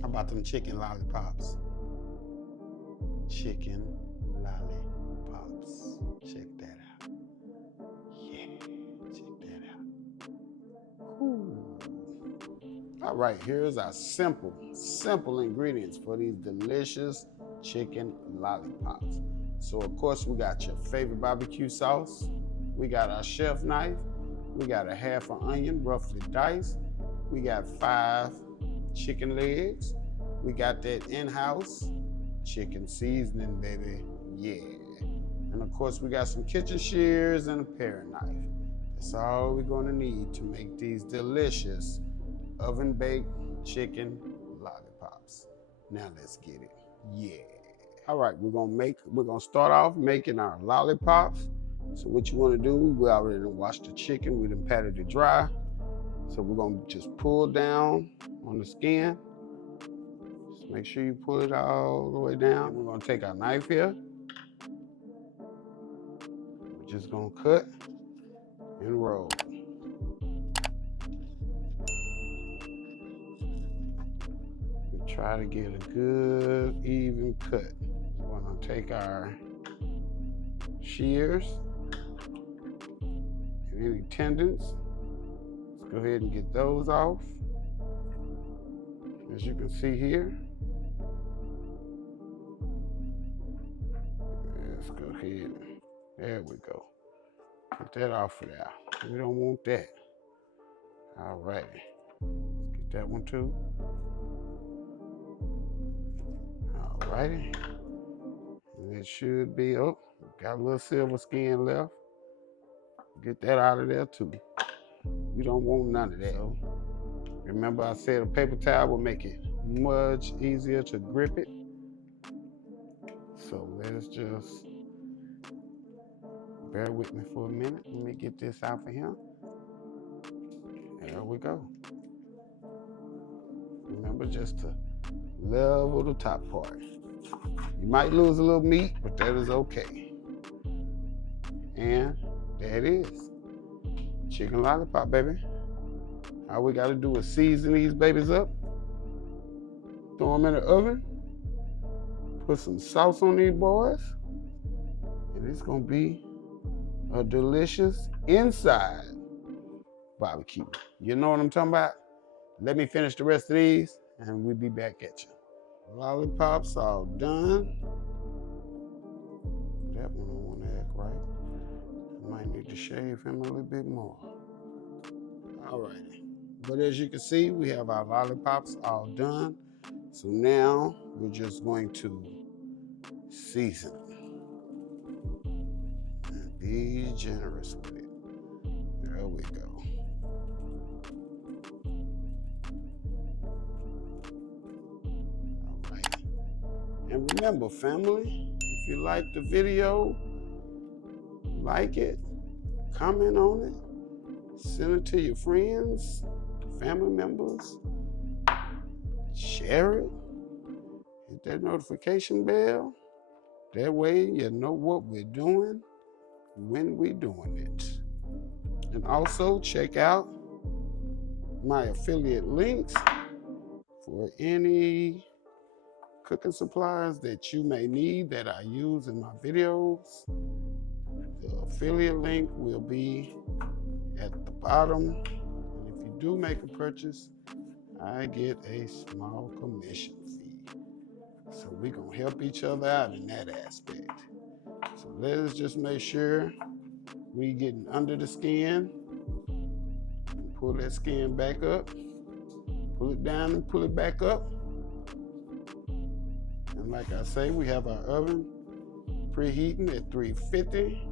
How about them chicken lollipops? Chicken lollipops. Check that out. Yeah, check that out. Ooh. All right, here's our simple ingredients for these delicious chicken lollipops. So of course we got your favorite barbecue sauce. We got our chef knife. We got a half an onion, roughly diced. We got 5 chicken legs. We got that in-house chicken seasoning, baby. Yeah. And of course, we got some kitchen shears and a paring knife. That's all we're gonna need to make these delicious oven-baked chicken lollipops. Now let's get it. Yeah. All right, we're gonna start off making our lollipops. So what you wanna do, we already washed the chicken, we done patted it dry. So we're gonna just pull down on the skin. Just make sure you pull it all the way down. And we're gonna take our knife here. We're just gonna cut and roll. And try to get a good, even cut. We're gonna take our shears and any tendons. Let's go ahead and get those off. As you can see here. Let's go ahead. There we go. Get that off of there. We don't want that. All right. Let's get that one too. All righty. And it should be, oh, got a little silver skin left. Get that out of there too. We don't want none of that. Remember I said a paper towel will make it much easier to grip it. So let's just bear with me for a minute. Let me get this out for him. There we go. Remember just to level the top part. You might lose a little meat, but that is okay. And there it is. Chicken lollipop, baby. All we gotta do is season these babies up, throw them in the oven, put some sauce on these boys, and it's gonna be a delicious inside barbecue. You know what I'm talking about? Let me finish the rest of these and we'll be back at you. Lollipops all done. That one don't want to act right. I might need to shave him a little bit more. All right. But as you can see, we have our lollipops all done. So now we're just going to season them. And be generous with it. There we go. All right. And remember, family, if you like the video, like it, comment on it, send it to your friends, family members, share it, hit that notification bell. That way you know what we're doing when we're doing it. And also check out my affiliate links for any cooking supplies that you may need that I use in my videos. The affiliate link will be at the bottom. And if you do make a purchase, I get a small commission fee. So we're gonna help each other out in that aspect. So let's just make sure we getting under the skin. And pull that skin back up. Pull it down and pull it back up. And like I say, we have our oven preheating at 350.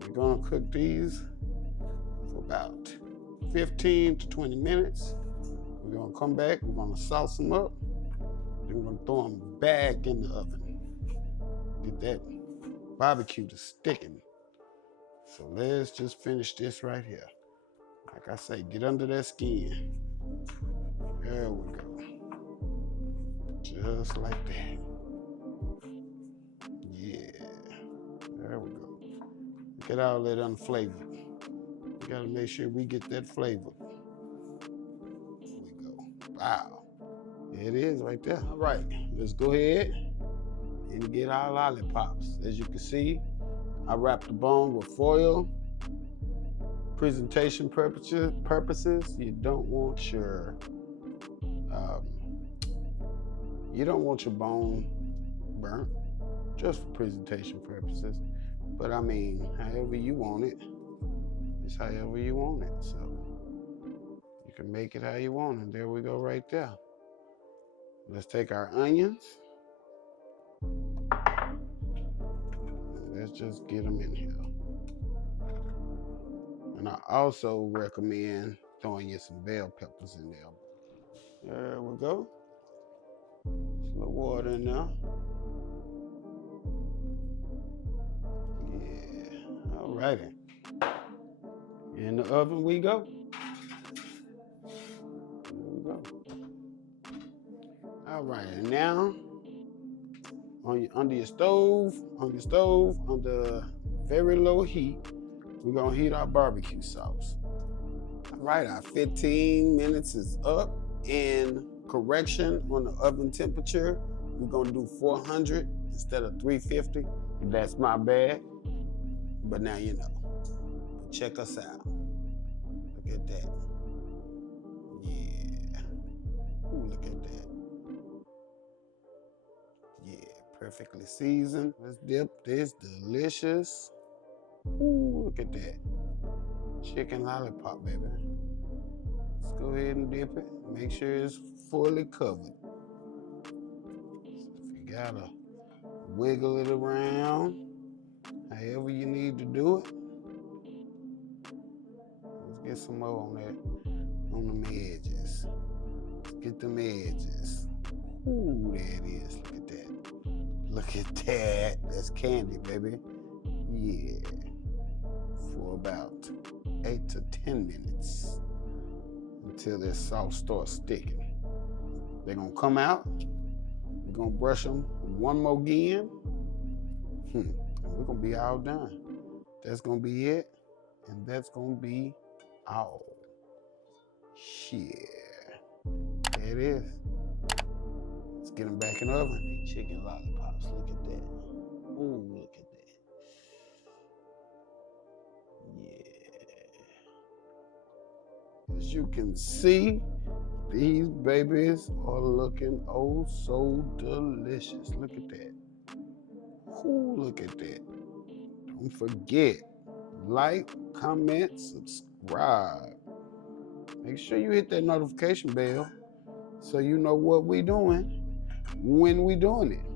We're gonna cook these for about 15 to 20 minutes. We're gonna come back, we're gonna sauce them up, then we're gonna throw them back in the oven. Get that barbecue to sticking. So let's just finish this right here. Like I say, get under that skin. There we go. Just like that. Yeah. There we go. Get all that unflavored. We gotta make sure we get that flavor. There we go. Wow. There it is right there. All right, let's go ahead and get our lollipops. As you can see, I wrapped the bone with foil. Presentation purposes, you don't want your bone burnt, just for presentation purposes. But I mean, however you want it, it's however you want it. So you can make it how you want it. There we go, right there. Let's take our onions. Let's just get them in here. And I also recommend throwing you some bell peppers in there. There we go. Just a little water in there. Yeah, all righty. In the oven we go. There we go. All right, and now under your stove, under very low heat, we're gonna heat our barbecue sauce. All right, our 15 minutes is up. In correction on the oven temperature, we're gonna do 400 instead of 350. That's my bad, but now you know. But check us out. Look at that. Yeah. Ooh, look at that. Yeah, perfectly seasoned. Let's dip this delicious. Ooh, look at that. Chicken lollipop, baby. Let's go ahead and dip it. Make sure it's fully covered. So if you gotta wiggle it around, however you need to do it. Let's get some more on them edges. Let's get them edges. Ooh, there it is. Look at that. Look at that. That's candy, baby. Yeah. For about 8 to 10 minutes until this sauce starts sticking. They're gonna come out. We're gonna brush them one more again. And we're gonna be all done. That's gonna be it. And that's gonna be all. Yeah. There it is. Let's get them back in the oven. Chicken lollipops, look at that. Ooh, look at that. Yeah. As you can see, these babies are looking oh so delicious. Look at that. Ooh, look at that. Don't forget, like, comment, subscribe. Make sure you hit that notification bell so you know what we doing when we doing it.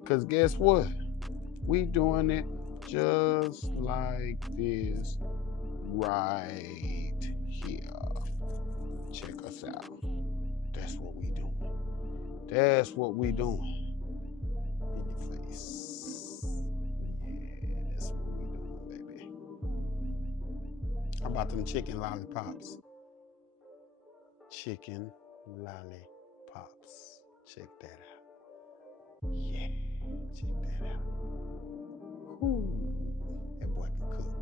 Because guess what? We doing it just like this right here. Check us out. That's what we doing. That's what we doing. In your face. Yeah, that's what we doing, baby. How about them chicken lollipops? Chicken lollipops. Check that out. Yeah, check that out. Ooh, that boy can cook.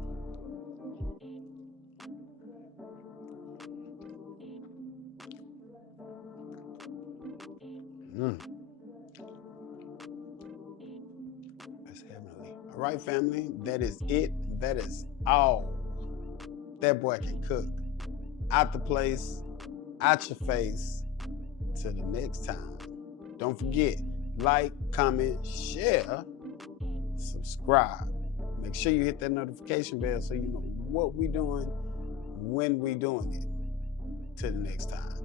That's heavenly. All right, family, that is it. That is all. That boy can cook. Out the place, out your face. Till the next time. Don't forget, like, comment, share, subscribe. Make sure you hit that notification bell so you know what we doing when we doing it. Till the next time.